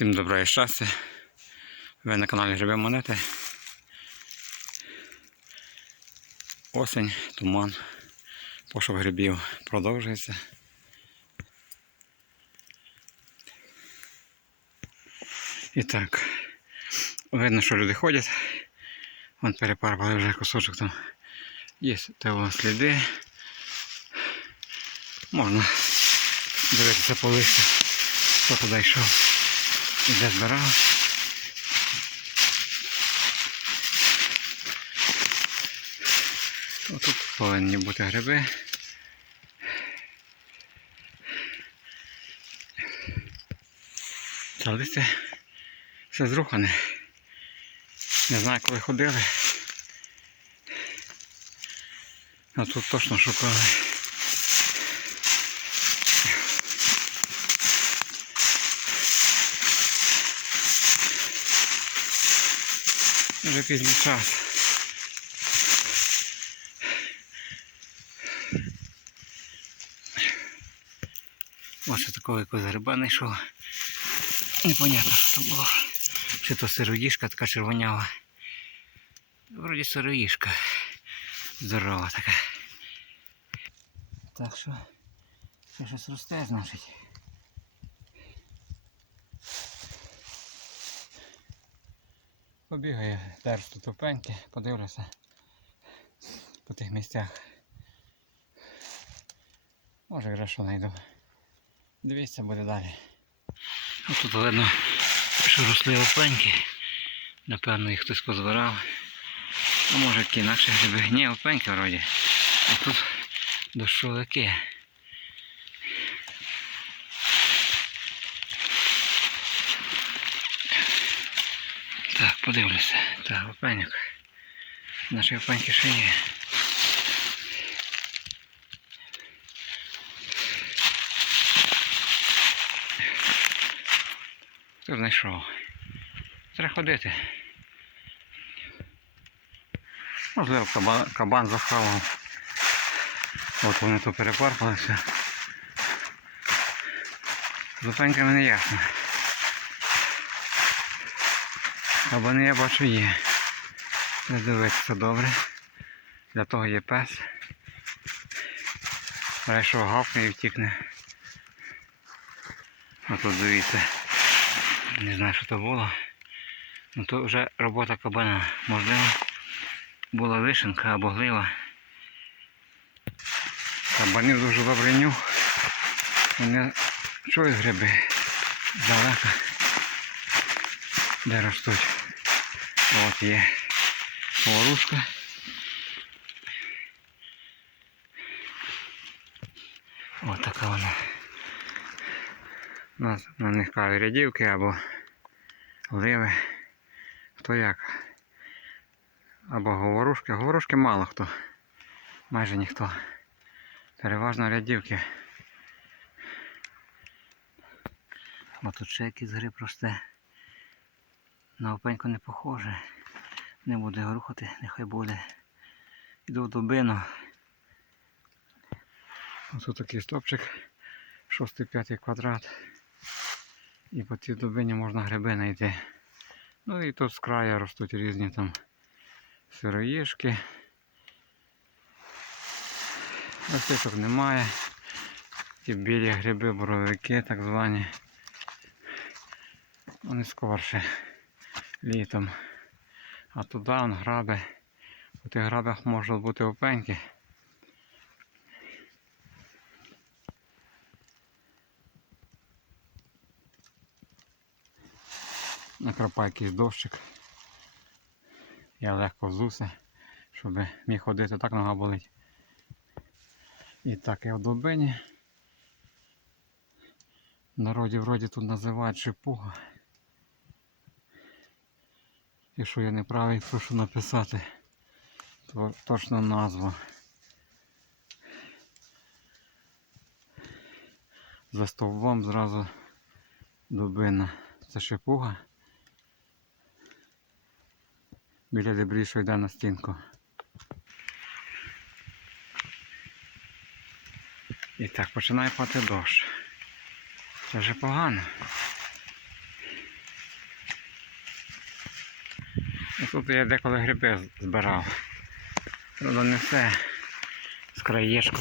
Всім доброї щастя. Ви на каналі Гриби Монети. Осень, туман, пошук грибів продовжується. І так, видно, що люди ходять. Вон перепарпали вже кусочок там. Є того сліди. Можна дивитися по листю, хто туди йшов. Іде збирав. Тут повинні бути гриби. Та листя все зрухане. Не знаю, коли ходили. А тут точно шукали. Вже пізній час. Ось такого якогось гриба знайшов. Непонятно, що це було. Чи то сироїшка така червонява. Вроді сироїшка. Здорова така. Так що ще щось росте, значить. Побігаю зараз тут опеньки, подивлюся по тих місцях. Може що знайду. Дивіться буде далі. Ну, тут видно, що росли опеньки. Напевно їх хтось позбирав. А може які інакше гриби. Ні, опеньки вроді. А тут дощовики. Так, подивлюся. Так, опеньок. Наші опеньки ще є. Хто знайшов? Треба ходити. Можливо, кабан, кабан захавав. От вони тут перепарпалися. З опеньками не ясно. Кабани я бачу є. Не дивитися добре. Для того є пес. Якщо гавкне і втікне. Отут дивіться. Не знаю, що то було. Ну то вже робота кабана. Можливо, була вишенка або глива. Кабанів дуже добрий нюх. Вони чують гриби далеко. Де ростуть. От є ворушка. Ось така вона. У нас на них кажуть рядівки або ливи. Хто як. Або говорушки. Говорушки мало хто. Майже ніхто. Переважно рядівки. О тут ще якийсь гриб росте. На опеньку не похоже. Не буду його рухати, нехай буде. Іду в дубину. Ось такий стопчик. Шостий п'ятий квадрат. І по цій дубині можна гриби знайти. Ну і тут з краю ростуть різні там сироїшки. Ростичок немає. Ті білі гриби, боровики так звані. Вони скорше літом. А туди он граби. У тих грабах можуть бути опеньки. Накропа якийсь дощик. Я легко взуся, щоб міг ходити, так нога болить. І так я в долбині. В народі вроді тут називають шипуга. Якщо я не правий, прошу написати то- точну назву. За стовбом зразу дубина. Це шипуга. Біля дебрі, що йде на стінку. І так, починає пати дощ. Це вже погано. Тут я деколи гриби збирав. Правда, не все. З краєшку.